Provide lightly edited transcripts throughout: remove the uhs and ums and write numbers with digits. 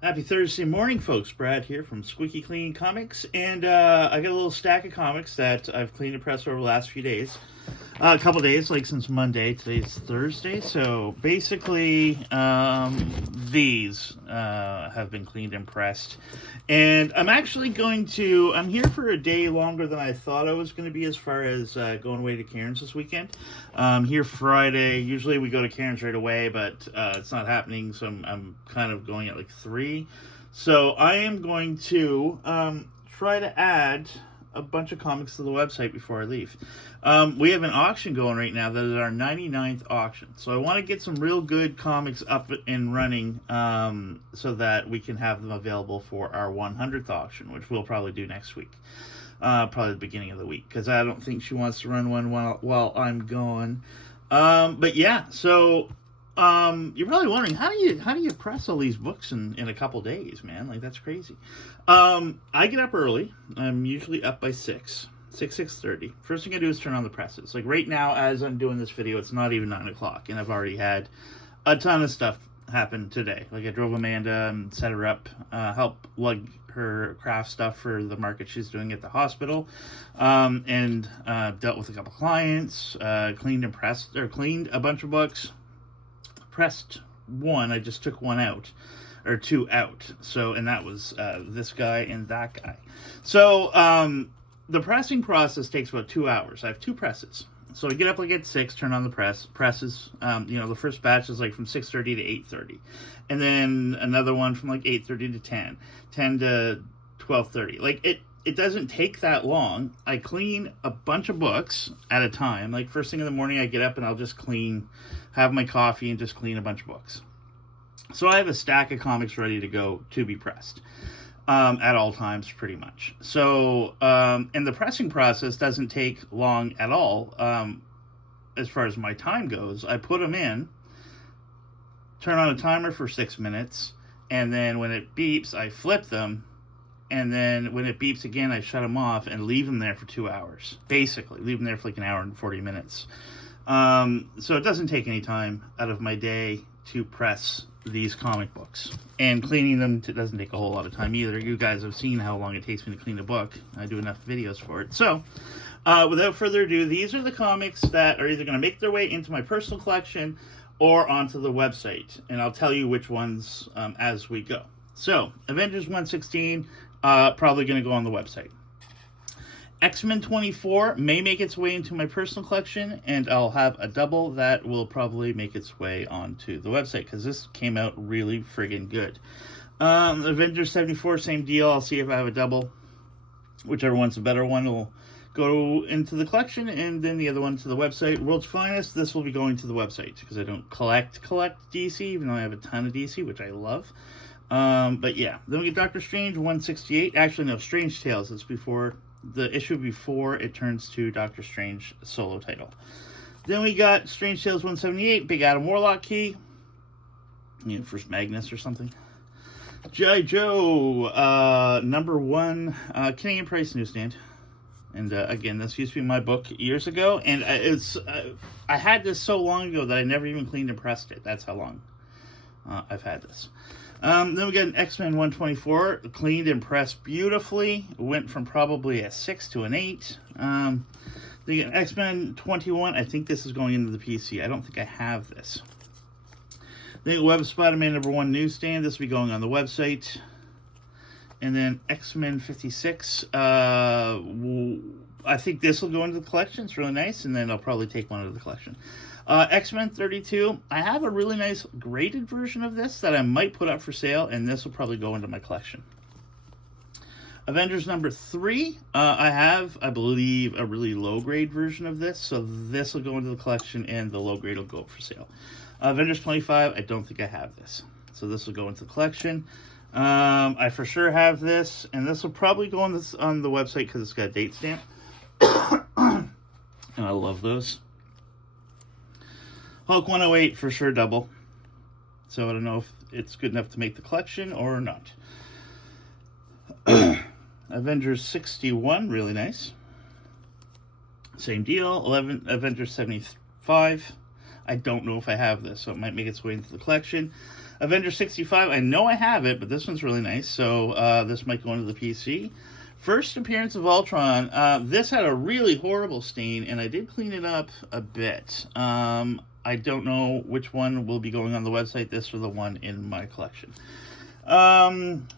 Happy Thursday morning, folks. Brad here from Squeaky Clean Comics, and I got a little stack of comics that I've cleaned and pressed over the last few days. A couple days, like since Monday. Today's Thursday, so basically, these have been cleaned and pressed, and I'm actually I'm here for a day longer than I thought I was going to be, as far as going away to Cairns this weekend. Here Friday. Usually we go to Cairns right away, but it's not happening, so I'm kind of going at like 3. So I am going to try to add a bunch of comics to the website before I leave. We have an auction going right now that is our 99th auction. So I want to get some real good comics up and running so that we can have them available for our 100th auction, which we'll probably do next week. Probably the beginning of the week, because I don't think she wants to run one while I'm gone. But yeah, so you're probably wondering, how do you press all these books in a couple days, man? Like, that's crazy. I get up early. I'm usually up by 6:30. First thing I do is turn on the presses. Like right now, as I'm doing this video, it's not even 9 o'clock, and I've already had a ton of stuff happen today. Like, I drove Amanda and set her up, help lug her craft stuff for the market she's doing at the hospital, and dealt with a couple clients, cleaned a bunch of books, pressed one. I just took one out, or two out. So, and that was this guy and that guy. So the pressing process takes about 2 hours. I have 2 presses. So I get up like at 6, turn on the presses. The first batch is like from 6:30 to 8:30, and then another one from like 8:30 to 10 to 12:30. Like, it doesn't take that long. I clean a bunch of books at a time. Like, first thing in the morning, I get up and I'll just have my coffee and just clean a bunch of books. So I have a stack of comics ready to go to be pressed at all times, pretty much. So, and the pressing process doesn't take long at all. As far as my time goes, I put them in, turn on a timer for 6 minutes, and then when it beeps, I flip them, and then when it beeps again, I shut them off and leave them there for 2 hours. Basically, leave them there for like an hour and 40 minutes. So it doesn't take any time out of my day to press these comic books. And cleaning them doesn't take a whole lot of time either. You guys have seen how long it takes me to clean a book. I do enough videos for it. So, without further ado, these are the comics that are either going to make their way into my personal collection or onto the website. And I'll tell you which ones as we go. So, Avengers 116, probably going to go on the website. X-Men 24 may make its way into my personal collection, and I'll have a double that will probably make its way onto the website, because this came out really friggin' good. Avengers 74, same deal. I'll see if I have a double. Whichever one's the better one will go into the collection, and then the other one to the website. World's Finest, this will be going to the website, because I don't collect DC, even though I have a ton of DC, which I love. But yeah, then we get Doctor Strange 168. Actually, no, Strange Tales. It's before the issue before it turns to Doctor Strange solo title. Then we got Strange Tales 178, Big Adam Warlock key. First Magnus or something. G.I. Joe, number 1, Canadian Price newsstand. And again, this used to be my book years ago, and I had this so long ago that I never even cleaned and pressed it. That's how long I've had this. Then we got an X-Men 124, cleaned and pressed beautifully. Went from probably a 6 to an 8. Then you got X-Men 21. I think this is going into the PC. I don't think I have this. Then Web Spider-Man number 1 newsstand. This will be going on the website. And then X-Men 56. I think this will go into the collection. It's really nice. And then I'll probably take one out of the collection. X-Men 32, I have a really nice graded version of this that I might put up for sale, and this will probably go into my collection. Avengers number 3, I have, I believe, a really low grade version of this, so this will go into the collection, and the low grade will go up for sale. Avengers 25, I don't think I have this, so this will go into the collection. I for sure have this, and this will probably go on the website because it's got a date stamp, and I love those. Hulk 108 for sure double. So I don't know if it's good enough to make the collection or not. Avengers 61, really nice. Same deal. Avengers 75. I don't know if I have this, so it might make its way into the collection. Avenger 65, I know I have it, but this one's really nice, so this might go into the PC. First appearance of Ultron. This had a really horrible stain, and I did clean it up a bit. I don't know which one will be going on the website, this or the one in my collection.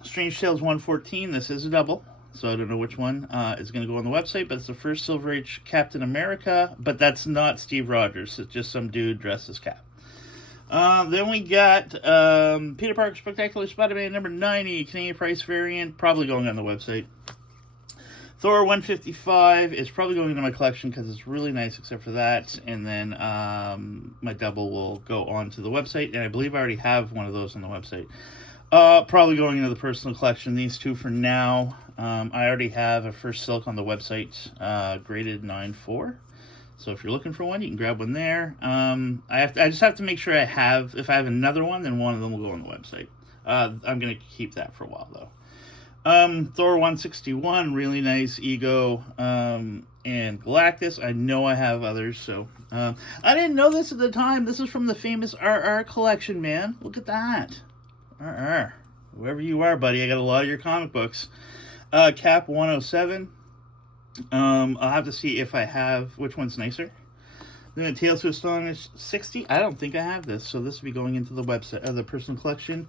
Strange Tales 114, this is a double, so I don't know which one is going to go on the website, but it's the first Silver Age Captain America, but that's not Steve Rogers, it's just some dude dressed as Cap. Then we got Peter Parker Spectacular Spider-Man number 90, Canadian price variant, probably going on the website. Thor 155 is probably going into my collection because it's really nice except for that. And then my double will go onto the website. And I believe I already have one of those on the website. Probably going into the personal collection. These two for now. I already have a First Silk on the website, graded 9.4. So if you're looking for one, you can grab one there. I just have to make sure if I have another one, then one of them will go on the website. I'm going to keep that for a while, though. Thor 161, really nice. Ego, and Galactus. I know I have others, so. I didn't know this at the time. This is from the famous RR collection, man. Look at that. RR. Whoever you are, buddy, I got a lot of your comic books. Cap 107. I'll have to see if I have, which one's nicer. Then Tales to Astonish 60. I don't think I have this, so this will be going into the website, the personal collection.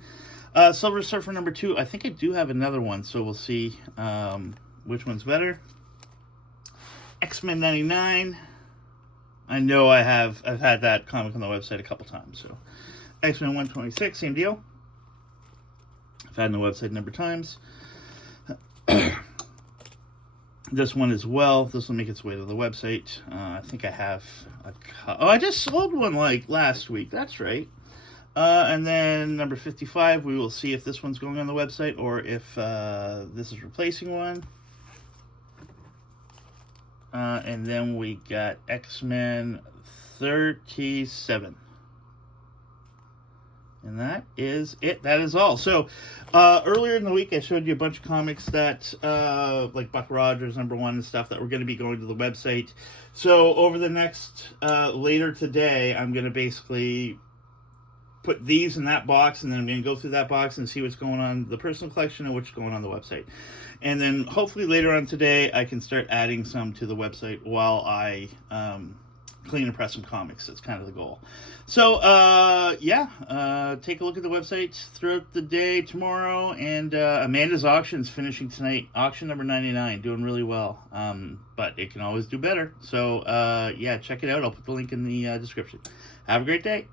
Silver Surfer number 2. I think I do have another one, so we'll see which one's better. X-Men 99. I know I've had that comic on the website a couple times. So X-Men 126, same deal. I've had it on the website a number of times. This one as well. This will make its way to the website. I think I have I just sold one like last week. That's right. And then number 55, we will see if this one's going on the website or if this is replacing one. And then we got X-Men 37. And that is it. That is all. So, earlier in the week, I showed you a bunch of comics that, like Buck Rogers, number 1 and stuff, that were going to be going to the website. So, over the next, later today, I'm going to basically put these in that box, and then I'm going to go through that box and see what's going on the personal collection and what's going on the website. And then, hopefully, later on today, I can start adding some to the website while I, clean and press some comics. That's kind of the goal. So, take a look at the website throughout the day tomorrow. And Amanda's auction's finishing tonight. Auction number 99, doing really well. But it can always do better. So, check it out. I'll put the link in the description. Have a great day.